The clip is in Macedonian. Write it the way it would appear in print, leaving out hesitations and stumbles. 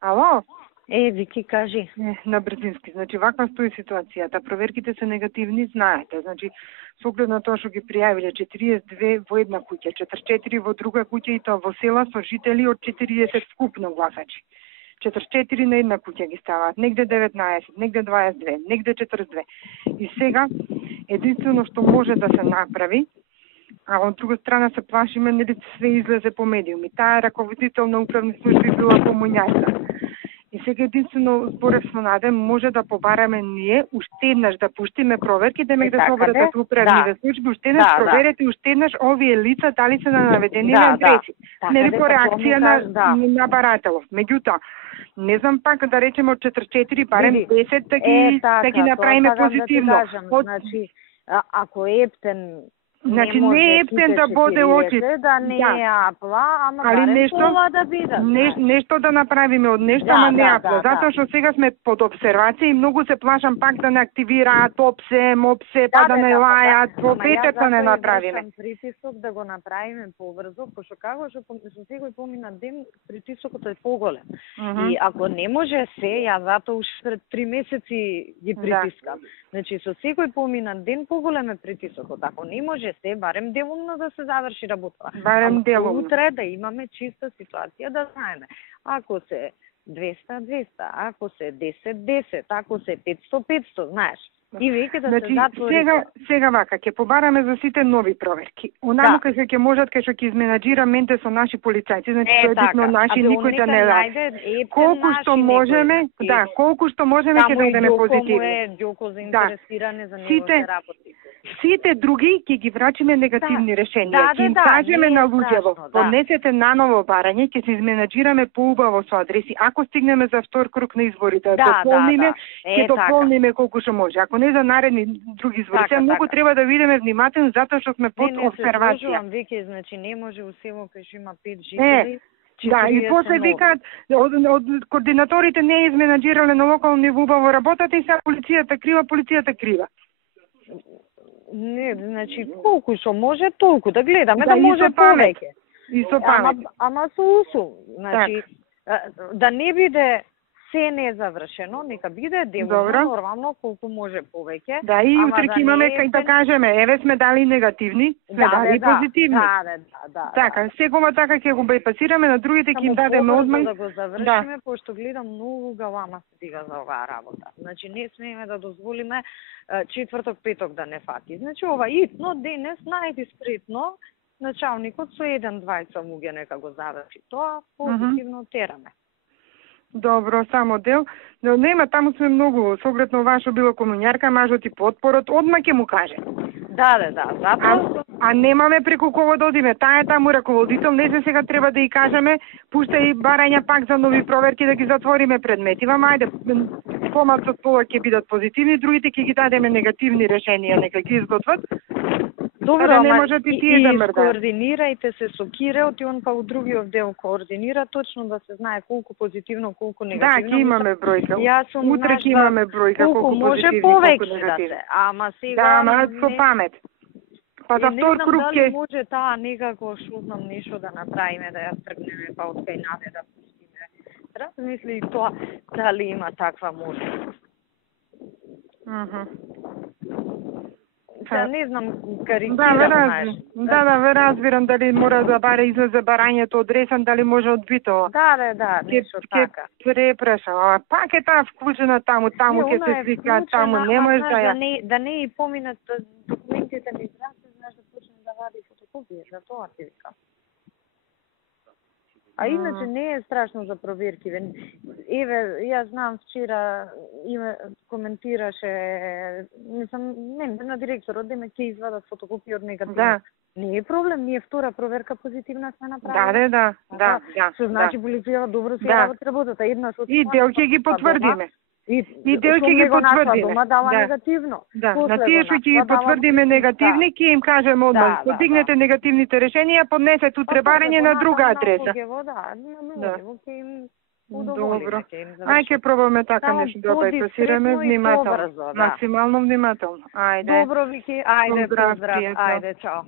Ало? Вики, кажи. На брзински. Значи, ваква стои ситуацијата. Проверките се негативни, знаете. Значи, со оглед на тоа што ги пријавиле 42 во една куќа, 44 во друга куќа и тоа во села со жители од 40 скупно гласачи. 44 на една куќа ги ставаат, негде 19, негде 22, негде 42. И сега, единствено што може да се направи, а од друга страна се плашиме, нели све излезе по медиуми. Таа раководител на управни служби била комуњарка. И сега единствено зборев со Наде, може да побараме ние уште еднаш да пуштиме проверки, да се обратат управниве служби, уште еднаш проверете уште еднаш овие лица дали се на наведени адреси. Нели по реакција на барателов. Меѓутоа, не знам пак да речеме од 44 барем 10 да ги направиме позитивно. Значи, ако Ептен значи не Ептен да боде очи, да не е Апла, ама али нешто да бидат. Нешто да направиме од нешто, ама не Апла. Затоа што сега сме под обсервација и многу се плашам пак да не активираат ОПСЕ, па да не лајат, по петата не направиме. Јас притисок да го направиме побрзо, пошто како што со секој поминат ден притисокот е поголем. И ако не може се, ја затоа уште пред 3 месеци ги притискам. Значи со секој поминат ден поголем е притисокот. Ако не може се, барем делумно да се заврши работа. Барем делумно. Утре да имаме чиста ситуација да знаеме. Ако се 200, ако се 10, ако се 500, знаеш. И веќе да се затвори. Сега вака, ќе побараме за сите нови проверки. Онаму кај ќе можат, кај што ќе изменаџира менте со наши полицајци, значи тоа наши никој да не ради. Колку што можеме, колку што можеме ќе дадеме позитивни. Ѓоко заинтересиране за него се работи. Сите други ќе ги врачиме негативни решенија. Ќе им кажеме на луѓето, поднесете наново барање, ќе се изменаџираме поубаво со адреси. Ако стигнеме за втор круг на изборите, дополниме, ќе дополниме колку што може. Ако не за наредни други избори. Сега многу треба да видиме внимателно затоа што сме под обсервација. Не веќе, значи не може у село кај што има 5 жители. Да, и после викаат од координаторите не е изменаџирале на локално ниво убаво работата и сега полицијата крива. Не, значи колку што може толку да гледаме да може повеќе. И со памет. Ама со усум, значи да не биде се не е завршено, нека биде деловно, нормално, колку може повеќе. Да, и утре ќе имаме кај да кажеме, еве сме дали негативни, сме дали позитивни. Да. Така, секој така ќе го бајпасираме, на другите ќе им дадеме одман. Да го завршиме, пошто гледам многу галама се дига за оваа работа. Значи не смееме да дозволиме четврток, петок да не фати. Значи ова итно денес најдиспретно началникот со 1-2 луѓе нека го заврши. Тоа позитивно тераме. Добро, само дел. Но нема, таму сме многу, со оглед на ова што била комуњарка, мажот и потпорот, одма ќе му каже. Да, затоа. А немаме преку кого да одиме. Таа е таму раководител, не се сега треба да ја кажеме, пушта и барања пак за нови проверки да ги затвориме предмети. Ајде, помалку ќе бидат позитивни, другите ќе ги дадеме негативни решенија, нека ги изготват. Добро, да не можат и тие да мрдаат. Координирајте се со Киреот и он па у другиот дел координира точно да се знае колку позитивно, колку негативно. Да, ќе имаме бројка. Утре ќе имаме бројка колку може повеќе да се. Ама сега ама со памет. Па за втор круг ќе може таа некако што знам нешто да направиме да ја тргнеме па од кај Наде да пустиме. Размисли тоа дали има таква можност. Не знам карикирам. Да, разбирам дали мора да баре излезе барањето од Ресен, дали може од Битово. Да, нешто така. Препрашам, пак е таа вклучена таму ќе се свика, таму не може да ја... Да не и поминат документите не израсе, знаеш да почне да вади фотокопија, за тоа ти викам. А иначе не е страшно за проверки. Еве, јас знам вчера коментираше, на директорот дека ќе извадат фотокопија од негативно. Да. Не е проблем, ние втора проверка позитивна сме направили. Да. Што значи полицијава добро се работата. Една со и дел ќе ги потврдиме. И дел ќе ги потврдиме. Дала негативно. Да, на тие што ќе ги потврдиме негативни, ќе им кажеме одмah, подигнете негативните решенија, поднесете утре барање на друга адреса. Добро. Ајде пробаме така нешто да бајпасираме внимателно. Максимално внимателно. Ајде. Добро, Вики, ајде, поздрав, ајде, чао.